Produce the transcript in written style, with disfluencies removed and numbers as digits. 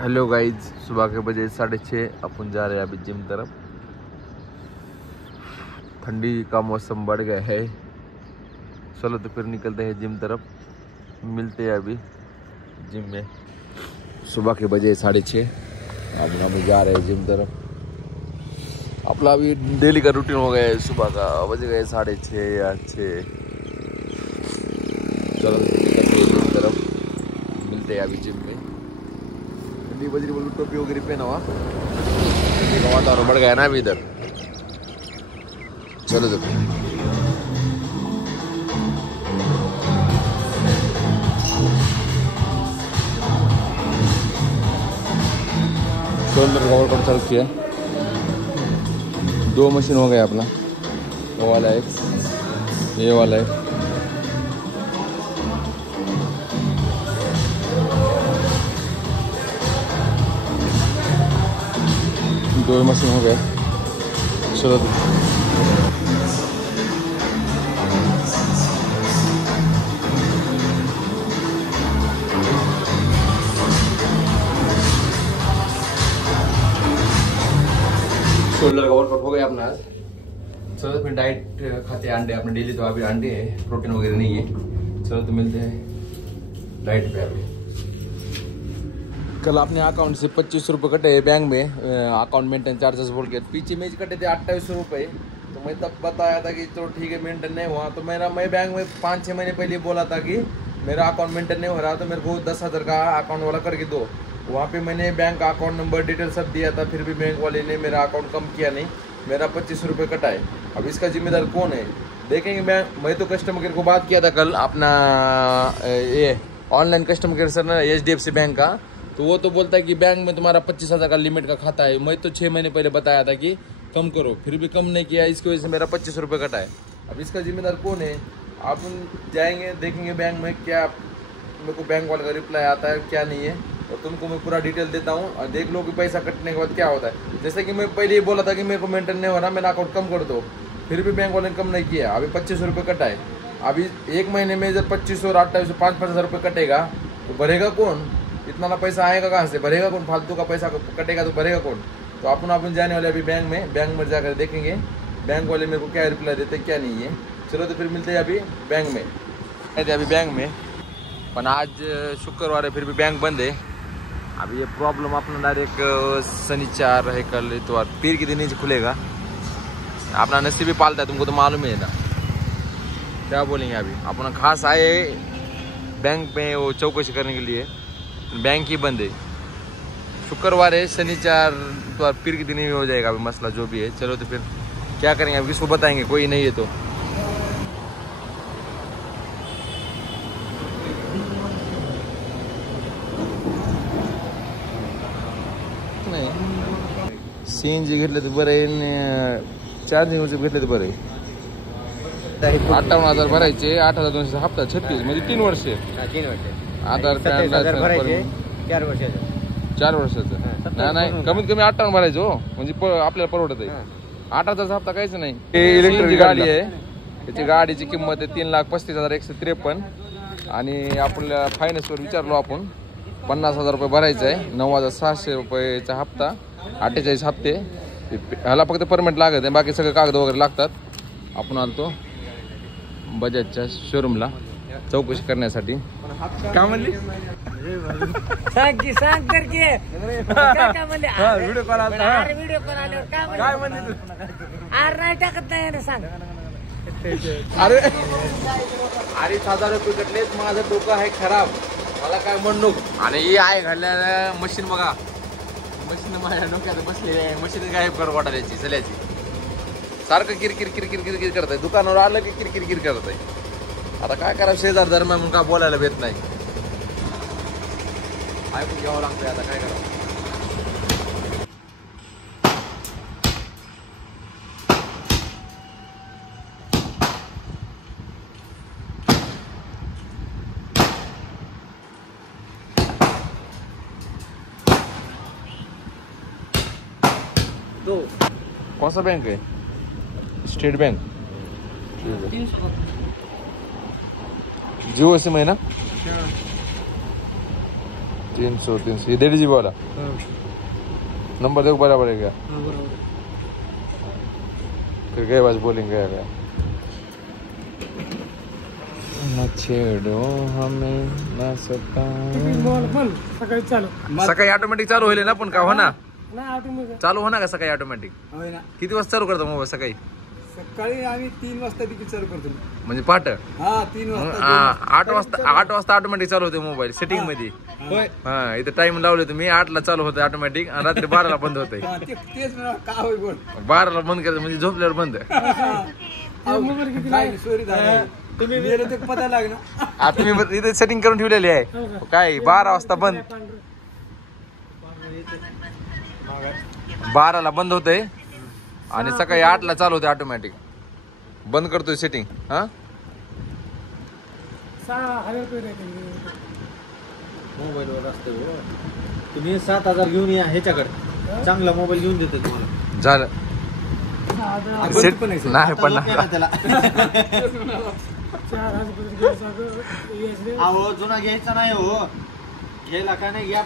Hello guys, सुबह के बजे 6:30 अपन जा रहे हैं अभी जिम तरफ। ठंडी का मौसम बढ़ गया है, चलो तो फिर निकलते हैं जिम तरफ। मिलते हैं अभी जिम में। सुबह के बजे 6:30 अब हम जा रहे हैं जिम तरफ। अपना अभी डेली का रूटीन हो गया है। सुबह का बज गए 6:30 या 6। चलो निकलते हैं जिम तरफ, मिलते हैं अभी जिम में। बजरी बोल टोपी वगैरह पहना हुआ, वातावरण बढ़ गया ना अभी इधर। चलो देखो शोल्डर कवर कर चालू किया। 2 मशीन हो गया अपना, वो वाला एक, ये वाला है। दो मशीन हो गया। चलो शोल्डर का वर्कआउट हो गया अपना आज। चलो फिर डाइट खाते हैं, अंडे अपने डेली तो अभी अंडे है, प्रोटीन वगैरह नहीं है। चलो तो मिलते हैं डाइट पे अभी। कल अपने अकाउंट से 25 रुपये कटे बैंक में, अकाउंट मेंटेन चार्जेस बोल के। पीछे में कटे थे 28 रुपये। तो मैं तब बताया था कि चलो ठीक है मेंटेन नहीं हुआ। तो मैं बैंक में 5-6 महीने पहले बोला था कि मेरा अकाउंट मेंटेन नहीं हो रहा, तो मेरे को 10,000 का अकाउंट वाला करके दो। वहाँ पे मैंने बैंक अकाउंट नंबर डिटेल सब दिया था, फिर भी बैंक वाले ने मेरा अकाउंट कम किया नहीं, मेरा 25 रुपये कटा है। अब इसका जिम्मेदार कौन है देखेंगे। मैं तो कस्टमर केयर को बात किया था कल, अपना ये ऑनलाइन कस्टमर केयर सर ना HDFC बैंक का। तो वो तो बोलता है कि बैंक में तुम्हारा 25,000 का लिमिट का खाता है। मैं तो 6 महीने पहले बताया था कि कम करो, फिर भी कम नहीं किया, इसकी वजह से मेरा 25 रुपये कटा है। अब इसका जिम्मेदार कौन है। आप जाएंगे देखेंगे बैंक में क्या मेरे को बैंक वाले का रिप्लाई आता है क्या नहीं है, और तुमको मैं पूरा डिटेल देता हूँ और देख लो कि पैसा कटने के बाद क्या होता है। जैसे कि मैं पहले ही बोला था कि मेरे को मेंटेन नहीं हो रहा, मेरा अकाउंट कम कर दो, फिर भी बैंक वाले ने कम नहीं किया। अभी 25 रुपये कटा है। अभी 1 महीने में जब 25 और 28 5-5 हज़ार रुपये कटेगा तो भरेगा कौन। इतना ना पैसा आएगा कहाँ से, भरेगा कौन। फालतू का पैसा कटेगा तो भरेगा कौन। तो अपन जाने वाले अभी बैंक में जाकर देखेंगे बैंक वाले मेरे को क्या रिप्लाई देते क्या नहीं है। चलो तो फिर मिलते हैं अभी बैंक में। अभी बैंक में पर आज शुक्रवार है, फिर भी बैंक बंद है। अभी ये प्रॉब्लम अपना डायरेक्ट शनिवार है, कल इतवार, पीर के दिन ही खुलेगा। अपना नसीब भी पालता है, तुमको तो मालूम है ना। क्या बोलेंगे अभी अपना खास आए बैंक में वो चौकसी करने के लिए, बैंक ही बंद है। शुक्रवार है, शनिवार तो पीर के दिन ही हो जाएगा अभी मसला जो भी है। चलो तो फिर क्या करेंगे, अब किसको बताएंगे, कोई नहीं है तो। CNG घेतले तर बरं आहे, चार्जिंग घेतले तर बरं आहे। 58,000 भरायचे, 8,200 हप्ता 36 म्हणजे 3 वर्ष। आधार कार्ड 4 वर्षाचं नाही, कमीत कमी 58 भरायचं हो, म्हणजे आपल्याला परवडत आहे। 8,000 हप्ता काहीच नाही। इलेक्ट्रिक गाडी आहे, त्याची गाडीची किंमत आहे 3,35,153 आणि आपल्या फायनान्सवर विचारलो आपण 50,000 रुपये भरायचं आहे। 9,600 रुपयेचा हप्ता, 48 हप्ते। ह्याला फक्त परमिट लागत आहे, बाकी सगळे कागद वगैरे लागतात। आपण आलतो बजाजच्या शोरूमला चौकशी करण्यासाठी। काय म्हणली सांग करके काय म्हणले व्हिडिओ कॉल आला, व्हिडिओ कॉल आल्यावर काय म्हणली तू। आर नाही टाकत नाही ना, सांग। अरे 2,500 रुपये कटलेत, माझं डोकं आहे खराब, मला काय म्हणू। आणि ही आहे घडल्या मशीन बघा, मशीन माझ्या डोक्यात बसलेली आहे। मशीन गायब कर वाटायची चल्याची, सारखं किरकिर किरकिर किरकिर करत आहे। दुकानावर आलं की किरकिर किर करत आहे। आता काय करा, शेजार धर्म म्हणून का बोलायला भेट नाही, ऐकून घ्यावं लागतंय। आता काय करावं। तो कौन सा बैंक है, स्टेट बैंक। जिओ सिम है ना, 300 300 ये 1.5 GB वाला नंबर देखो बराबर है क्या? फिर गए बस बोलेंगे क्या न छेडो हमें न सताओ सकाळी ऑटोमॅटिक चालू होईल ना पण का हो ना चालू हो ना का सकाळी ऑटोमॅटिक किती वाजता चालू करतो मोबाईल सकाळी? सकाळी आम्ही 3 वाजता तिकीट चालू करतो म्हणजे पाठ हा 3 वाजता 8 वाजता ऑटोमॅटिक चालू होते मोबाईल सेटिंग मध्ये हा इथे टाइम लावले तुम्ही 8 ला चालू होतं ऑटोमॅटिक आणि रात्री 12 ला बंद होतंय तेच का होय बोल 12 ला बंद करायचं म्हणजे झोपल्यावर बंद सॉरी तुम्ही गेलो ते पता लागणार आता तुम्ही इथे सेटिंग करून ठेवलेली आहे काय 12 वाजता बंद 12 ला बंद होतंय आणि सकाळी 8 ला चालू होते ऑटोमॅटिक बंद करतोय सेटिंग हा मोबाईलवर असते तुम्ही 7,000 घेऊन या ह्याच्याकडे चांगला मोबाईल घेऊन देतो तुम्हाला झालं नाही पण त्याला अहो जुना घ्यायचा नाही हो घ्यायला काय नाही घ्या